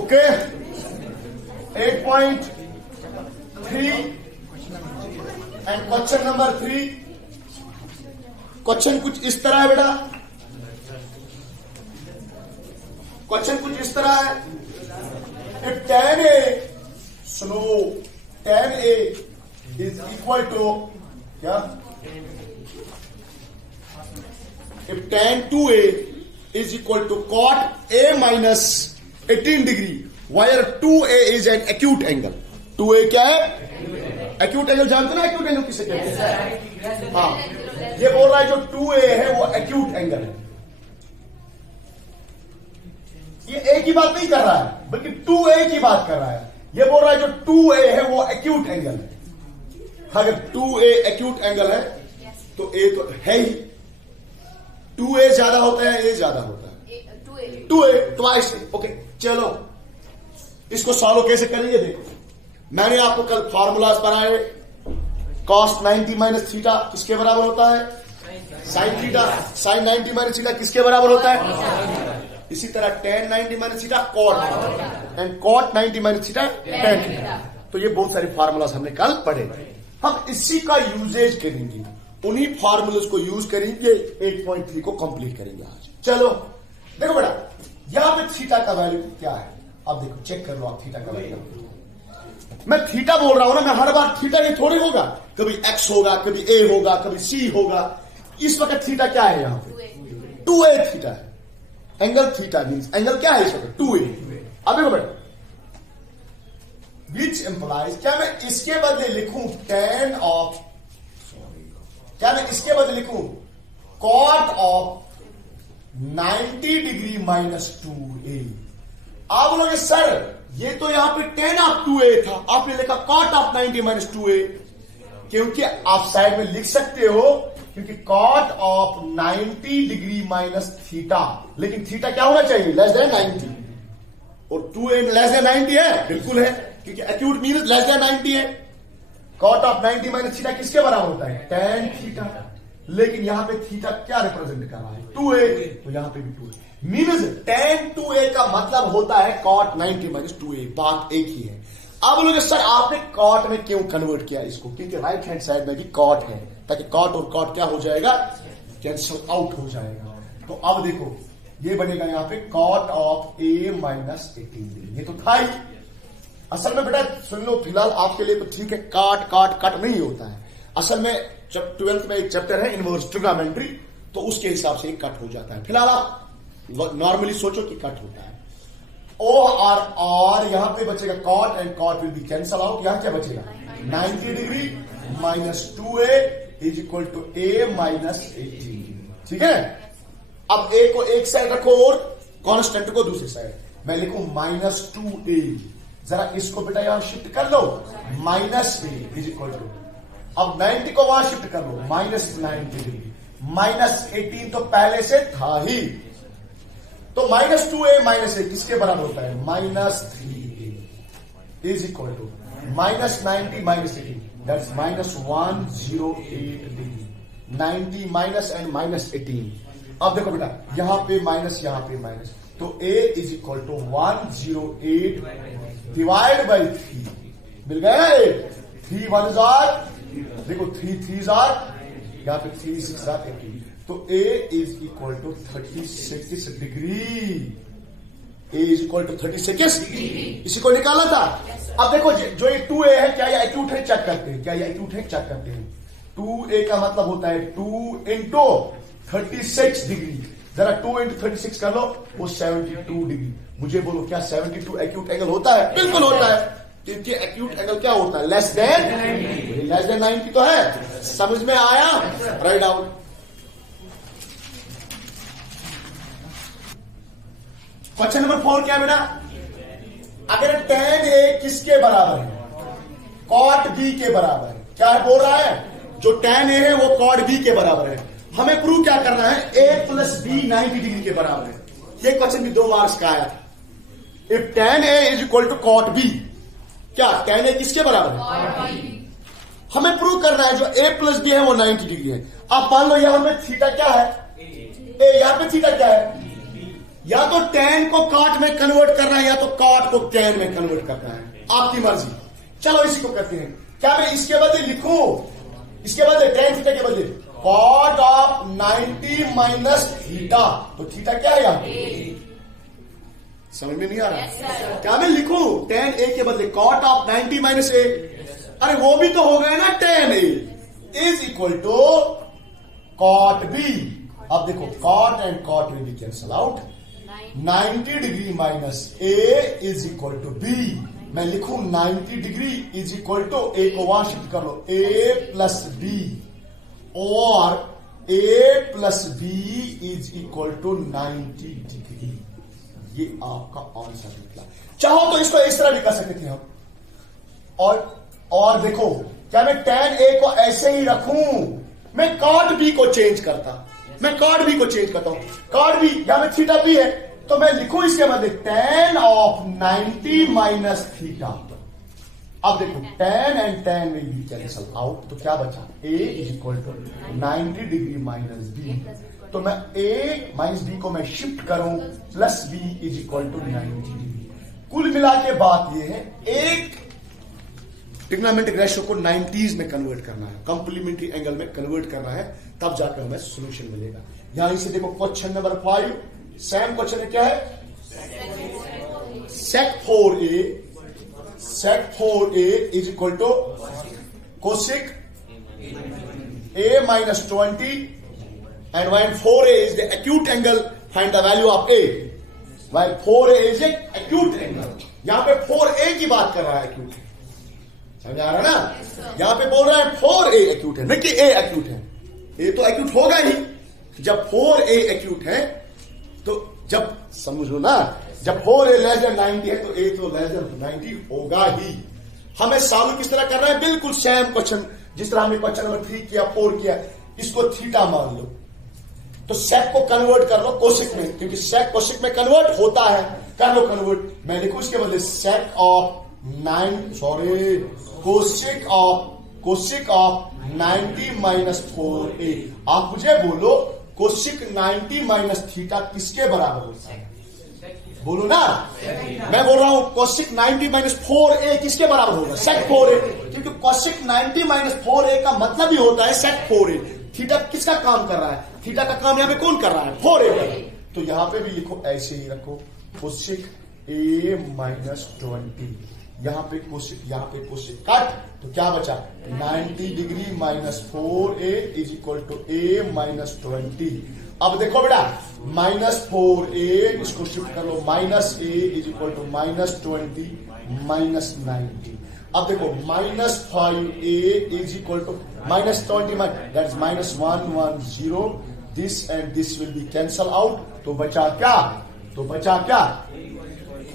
Okay 8.3 and question number 3। Question कुछ इस तरह है बेटा, क्वेश्चन कुछ इस तरह है। इफ tan A सुनो, tan A is equal to क्या, if tan 2A is equal to cot A minus 18 degree where 2A is an acute angle। 2A क्या है? acute angle जानते ना, acute angle किसे कहते हैं? हाँ, ये बोल रहा है जो 2A है वो acute angle है। ये A की बात नहीं कर रहा है बल्कि 2A की बात कर रहा है। ये बोल रहा है जो 2A है वो acute angle है। अगर 2A acute angle है तो A तो है ही, 2A ज्यादा होता है, A ज्यादा होता है, 2A ट्वाइस। ओके चलो इसको सॉल्व कैसे करेंगे देखो। मैंने आपको कल फॉर्मूलाज पढ़ाए। cos 90 माइनस थीटा किसके बराबर होता है? sin theta. sin 90 minus theta किसके बराबर होता है? इसी तरह tan 90 minus theta cot and cot 90 minus theta tan theta. तो ये बहुत सारे फॉर्मूलाज हमने कल पढ़े। हम इसी का यूजेज करेंगे, उन्हीं फार्मूलाज को यूज करेंगे, 8.3 को कंप्लीट करेंगे आज। चलो देखो बेटा, यहां पे थीटा का वैल्यू क्या है? अब देखो चेक कर लो आप थीटा का वैल्यू। मैं थीटा बोल रहा हूं ना, मैं हर बार थीटा नहीं थोड़ी होगा, कभी एक्स होगा, कभी ए होगा, कभी सी होगा। इस वक्त थीटा क्या है? यहां पे 2A थीटा है। एंगल थीटा मीन्स एंगल क्या है इस वक्त? 2A। अब देखो बेटा, विच एम्प्लाइज, क्या मैं इसके बदले लिखूं tan ऑफ, क्या मैं इसके बदले लिखूं cot of 90 degree minus 2A? आप बोलोगे सर ये तो यहां पे tan ऑफ 2A था, आपने लिखा cot ऑफ 90 माइनस 2A। क्योंकि आप साइड में लिख सकते हो, क्योंकि cot of 90 degree minus theta, लेकिन थीटा क्या होना चाहिए? Less than 90। और 2A लेस देन 90 है, बिल्कुल है, क्योंकि एक्यूट मीन्स लेस देन 90 है। cot ऑफ 90 माइनस थीटा किसके बराबर होता है? tan theta. लेकिन यहां पे थीटा क्या रिप्रेजेंट कर रहा है? 2A। तो यहां पे भी 2A मीन्स tan 2A का मतलब होता है cot 90 माइनस 2A। बात एक ही है। अब बोलोगे सर आपने cot में क्यों कन्वर्ट किया इसको? क्योंकि राइट हैंड साइड में भी cot है, ताकि cot और cot क्या हो जाएगा? कैंसल आउट हो जाएगा। तो अब देखो ये बनेगा यहां पे cot ऑफ A माइनस 18। ये तो था ही। असल में बेटा सुन लो, फिलहाल आपके लिए तो ठीक है, काट काट कट नहीं होता है। असल में जब 12th में एक चैप्टर है इनवर्स ट्रिग्नोमेट्री, तो उसके हिसाब से कट हो जाता है। फिलहाल आप नॉर्मली सोचो कि कट होता है। ओ और यहां पे बचेगा cot and cot will be cancel out. यहां क्या बचेगा? 90 degree minus 2A is equal to A minus 18। ठीक है, अब A को एक साइड रखो और कांस्टेंट को दूसरी साइड। मैं लिखूं माइनस 2A। जरा इसको बेटा यहां शिफ्ट कर लो, minus A is equal to, अब 90 को वहां शिफ्ट कर लो, माइनस 90 डिग्री माइनस 18 तो पहले से था ही। तो माइनस 2A माइनस A किसके बराबर होता है? Minus 3A is equal to minus 90 minus 18 that's minus 108 degree. 90 minus and minus 18। अब देखो बेटा यहां पे माइनस, यहां पे माइनस, तो A is equal to 108 divide by 3। मिल गया? 3 1 जार, देखो 3 3 जार, यहां पे 3 6 जार 18। तो A is equal to 36 degree. A is equal to 36 degree. इसी को निकालना था। अब देखो जो ये 2A है, क्या ये एक्यूट है? चेक करते हैं। क्या ये एक्यूट है? चेक करते हैं। 2A का मतलब होता है 2 इंटू 36 डिग्री। जरा 2 इंटू 36 कर लो, वो 72 डिग्री। मुझे बोलो क्या 72 एक्यूट एंगल होता है? बिल्कुल होता है, क्योंकि एक्यूट एंगल क्या होता है? लेस देन 90 तो है। समझ में आया? Write down. क्वेश्चन नंबर 4 क्या बेटा? अगर tan A किसके बराबर है? cot B के बराबर है। क्या है बोल रहा है? जो tan A है वो cot B के बराबर है। हमें प्रूव क्या करना है? A प्लस B 90 डिग्री के बराबर है। ये क्वेश्चन भी 2 मार्क्स का आया। If tan A is equal to cot B, क्या tan A किसके बराबर है? हमें प्रूव करना है जो A प्लस B है वो 90 डिग्री है। अब मान लो यहां में थीटा क्या है? A। यहां पे थीटा क्या है? या तो tan को cot में कन्वर्ट करना है, या तो cot कॉट को टैन में कन्वर्ट करना है, आपकी मर्जी। चलो इसी को करते हैं। क्या मैं इसके बदले लिखूं, इसके बदले टैन थीटा के बदले कॉट ऑफ 90 माइनस थीटा, तो थीटा क्या है यहाँ? समझ में नहीं आ रहा? क्या मैं लिखूं टैन ए के बदले कॉट ऑफ 90 माइनस ए? अरे वो भी तो हो गया ना, tan A is equal to cot B. अब देखो cot and cot will be cancel out. 90 degree minus A is equal to B. मैं लिखूं 90 degree is equal to, A को वहां शिफ्ट कर लो, ए प्लस बी, और A plus B is equal to 90 degree. ये आपका आंसर निकला। चाहो तो इसको इस तरह भी कर सकते थे हम। और देखो, क्या मैं tan a को ऐसे ही रखूं? मैं cot b को चेंज करता, मैं cot b को चेंज करता हूं। cot b या में थीटा b है, तो मैं लिखूं इसके बदले tan ऑफ 90 माइनस थीटा। अब देखो tan and tan will be cancel out, तो क्या बचा? a is equal to 90 degree minus B. तो मैं a माइनस बी को मैं शिफ्ट करूं, plus b is equal to 90 degree. कुल मिला के बात यह है, एक ट्रिग्नोमेट्रिक रेशियो को 90s में कन्वर्ट करना है, कंप्लीमेंट्री एंगल में कन्वर्ट करना है, तब जाकर हमें सॉल्यूशन मिलेगा। यहां से देखो क्वेश्चन नंबर 5, सेम क्वेश्चन है, क्या है? sec 4a is equal to cosec a minus 20, and when 4a is the acute angle, find the value of a. While 4a is a acute angle, यहां पे 4a की बात कर रहा है, acute, समझ आ रहा ना? यहां पे बोल रहा है 4a एक्यूट है, नहीं कि a एक्यूट है। a तो एक्यूट होगा ही, जब 4a एक्यूट है तो जब समझो ना, जब 4a लेस देन 90 है तो a तो लेस देन 90 होगा ही। हमें सॉल्व किस तरह करना है? बिल्कुल सेम क्वेश्चन, जिस तरह हमने क्वेश्चन नंबर 3 किया, 4 किया। इसको थीटा मान लो, तो सेक को कन्वर्ट कर लो कोशिक में, क्योंकि सेक कोशिक में कन्वर्ट होता है, कर लो कन्वर्ट। मैं लिखूं इसके बदले sec of cosec of 90 minus 4a। आप मुझे बोलो कोशिक 90 माइनस थीटा किसके बराबर होता है? बोलो ना, मैं बोल रहा हूं कोशिक 90 माइनस 4a किसके बराबर होगा? सेक 4a, क्योंकि कोशिक 90 माइनस 4a का मतलब ही होता है सेक 4a। थीटा किसका काम कर रहा है? थीटा का काम यहां पे कौन कर रहा है? 4a कर। तो यहां पे भी लिखो, ऐसे ही रखो, कोशिक a माइनस 20, यहां पे कोशिक कट, तो क्या बचा? 90 degree minus 4a is equal to a minus 20। अब देखो बेटा, माइनस 4a इसको शिफ्ट कर लो, minus a is equal to minus 20 minus 90। अब देखो minus 5a is equal to minus 20, that is minus 110। This and this will be cancel out, तो बचा क्या?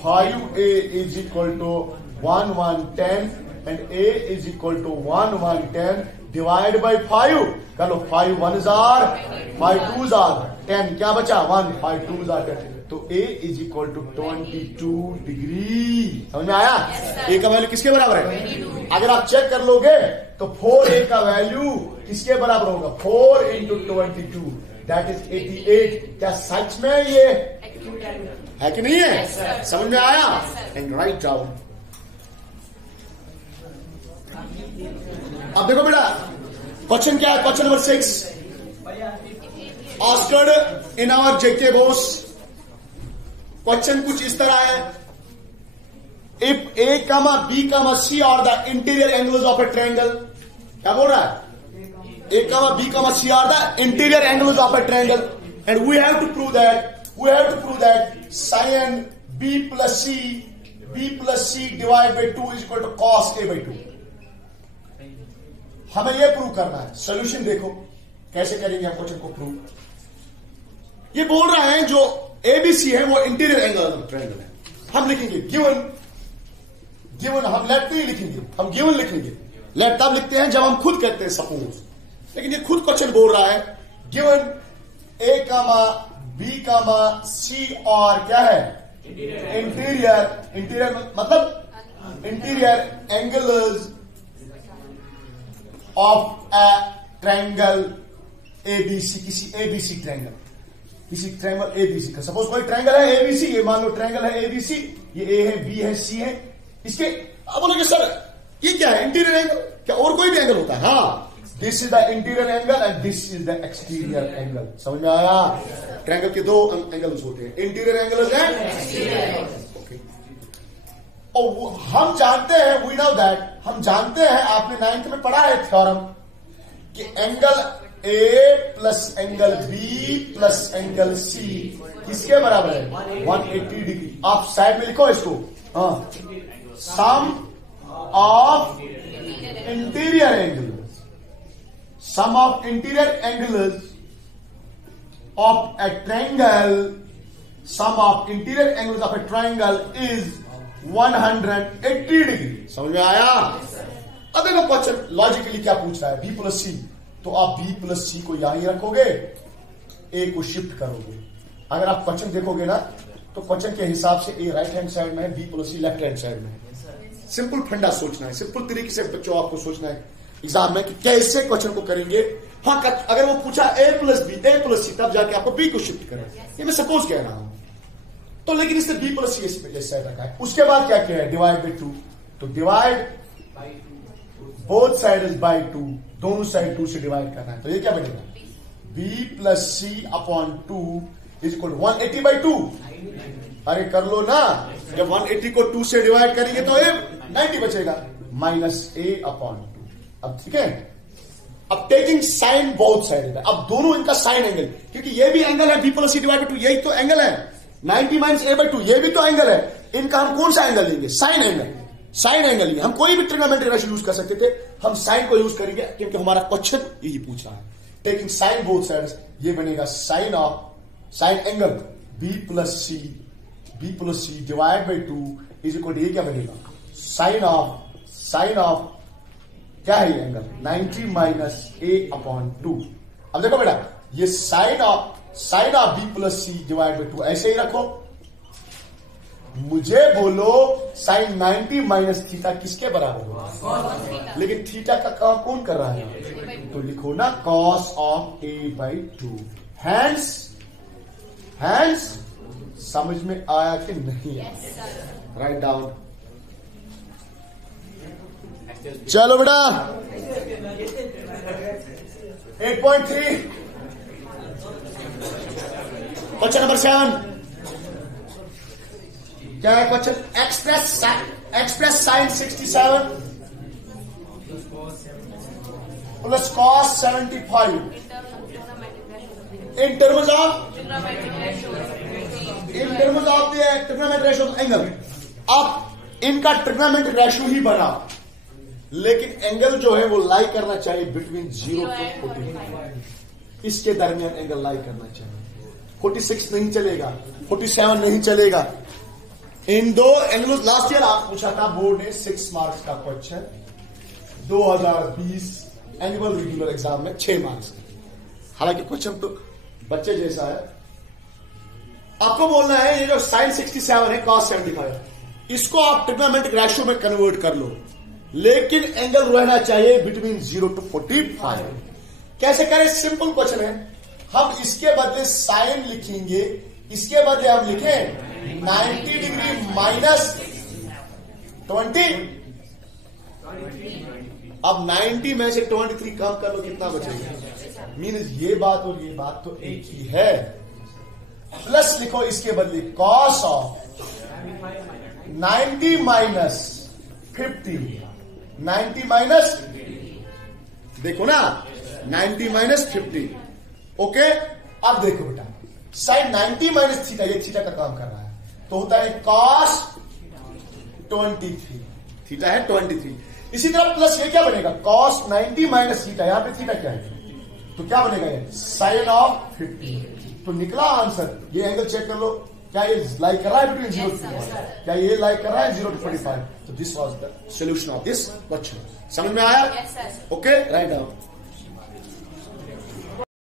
5a is equal to 1110 and a is equal to 1110 divide by 5 कर लो, 5 1s are 5 2s are 10, क्या बचा? 1 5 2s are 10, तो a is equal to 22 degree. समझ में आया? a का वैल्यू किसके बराबर है? अगर आप चेक कर लोगे तो 4a का वैल्यू किसके बराबर होगा? 4 into 22 दैट इज 88। क्या सच में ये है कि नहीं है? समझ में आया? And write down. अब देखो बेटा, क्वेश्चन क्या है? Question number 6 asked in our JK BOSE. Question कुछ इस तरह है, if a, b, c are the interior angles of a triangle. क्या बोल रहा है? a, b, c are the interior angles of a triangle, and we have to prove that sin b plus c divided by 2 is equal to cos a by 2। हमें यह prove करना है। Solution देखो कैसे करेंगे हम क्वेश्चन को prove. ये बोल रहा है जो ABC है वो इंटीरियर एंगल ऑफ ट्रायंगल है। हम लिखेंगे गिवन, हम लेट नहीं लिखेंगे, हम गिवन लिखेंगे। लेट तब लिखते हैं जब हम खुद करते हैं सपोज, लेकिन ये खुद क्वेश्चन बोल रहा है गिवन a, b, c और क्या है? इंटीरियर मतलब interior angles of a triangle ABC, किसी ABC ट्रायंगल। किसी ट्रायंगल एबीसी का। सपोज कोई ट्रायंगल है एबीसी, ये मान लो ट्रायंगल है एबीसी, ये ए है, बी है, सी है। इसके अब बोलोगे सर ये क्या है, इंटीरियर एंगल? क्या और कोई भी एंगल होता है? हाँ, this is the interior angle and this is the exterior angle. समझ में आया? ट्रायंगल के दो एंगल्स होते हैं, interior angle and exterior. Okay, और हम जानते हैं, वी नो दैट, हम जानते हैं, आपने 9th में पढ़ा है थ्योरम कि angle A plus angle B plus angle C किसके बराबर है? 180 डिग्री। आप साइड में लिखो इसको, हाँ, sum of interior angle, sum of interior angles of a triangle, sum of interior angles of a triangle is 180 degree. समझ में आया? अब देखो क्वेश्चन लॉजिकली क्या पूछ रहा है, बी प्लस सी, तो आप बी प्लस सी को यहां ही रखोगे, ए को शिफ्ट करोगे। अगर आप क्वेश्चन देखोगे ना तो क्वेश्चन के हिसाब से ए राइट हैंड साइड में है, बी प्लस सी लेफ्ट हैंड साइड में है। सिंपल फंडा सोचना है, सिंपल तरीके से बच्चों आपको सोचना है एग्जाम में कि कैसे क्वेश्चन को करेंगे। हाँ, अगर वो पूछा ए प्लस बी, ए प्लस सी, तब जाके आपको बी को शिफ्ट करें, ये मैं सपोज कह रहा हूं। तो लेकिन इसने बी प्लस सी इस साइड रखा है। उसके बाद क्या किया है, डिवाइड बाई 2, तो divide both side is by 2, दोनों साइड 2 से डिवाइड करना है। तो ये क्या बनेगा, B plus C upon 2 is equal 180 by 2। अरे कर लो ना, जब 180 को 2 से डिवाइड करेंगे तो ये 90 बचेगा, माइनस ए अपॉन 2। अब ठीक है, अब टेकिंग साइन बोथ साइड, अब दोनों इनका साइन एंगल, क्योंकि ये भी एंगल है B plus C divide by 2, यही तो एंगल है। 90 माइनस ए बाई 2 ये भी तो एंगल है। इनका हम कौन सा एंगल लेंगे, साइन एंगल, साइन एंगल ही। हम कोई भी ट्रिग्नोमेट्रिक रेशियो यूज कर सकते थे, हम साइन को यूज करेंगे क्योंकि हमारा क्वेश्चन यही पूछ रहा है। टेकिंग साइन बोथ साइड्स, ये बनेगा sine of sine angle B plus C divide by 2 is equal, ये क्या बनेगा, साइन ऑफ क्या है ये एंगल, 90 माइनस ए अपॉन 2। अब देखो बेटा, ये sine of B plus C divide by 2 ऐसे ही रखो। मुझे बोलो साइन 90 माइनस थीटा किसके बराबर होगा, लेकिन थीटा का काम कौन कर रहा है, तो लिखो ना cos of A by 2। Hence समझ में आया कि नहीं? Write down. चलो बेटा 8.3 क्वेश्चन नंबर 7 क्या है question, express sine 67 plus cos 75 in terms of trigonometric ratio angle. अब इनका ट्रिग्नोमेट्रिक रेशियो ही बना, लेकिन एंगल जो है वो लाई करना चाहिए बिटवीन 0 टू 45, इसके दरमियान एंगल लाई करना चाहिए। 46 नहीं चलेगा, 47 नहीं चलेगा। इन दो एंगल लास्ट ईयर आप पूछा था बोर्ड ने 6 मार्क्स का क्वेश्चन 2020 एनुअल रेगुलर एग्जाम में 6 मार्क्स। हालांकि क्वेश्चन तो बच्चे जैसा है, आपको बोलना है ये जो साइन 67 है कॉस 75, इसको आप ट्रिग्नोमेट्रिक रेशियो में कन्वर्ट कर लो, लेकिन एंगल रहना चाहिए बिटवीन 0 टू 45। कैसे करें, सिंपल क्वेश्चन है। हम इसके बदले साइन लिखेंगे, इसके बदले हम लिखें 90 डिग्री माइनस 20। अब 90 में से 23 कम कर लो, कितना बचेगा, मीन्स ये बात और ये बात तो एक ही है। प्लस लिखो इसके बदले कॉस ऑफ 90 माइनस 50, 90 माइनस, देखो ना 90 माइनस 50। ओके, अब देखो बेटा साइन 90 माइनस थीटा, ये थीटा का काम कर रहा है, तो होता है कॉस 23, थीटा है 23। इसी तरह प्लस ये क्या बनेगा, कॉस 90 माइनस थीटा, यहां पे थीटा क्या है, तो क्या बनेगा ये साइन ऑफ 50। तो निकला आंसर। ये एंगल चेक कर लो, क्या ये लाई कर रहा है बिटवीन 0 टू 45, क्या ये लाई कर रहा है 0 टू 45। तो this was the solution of this question. समझ में आया? Okay, write down.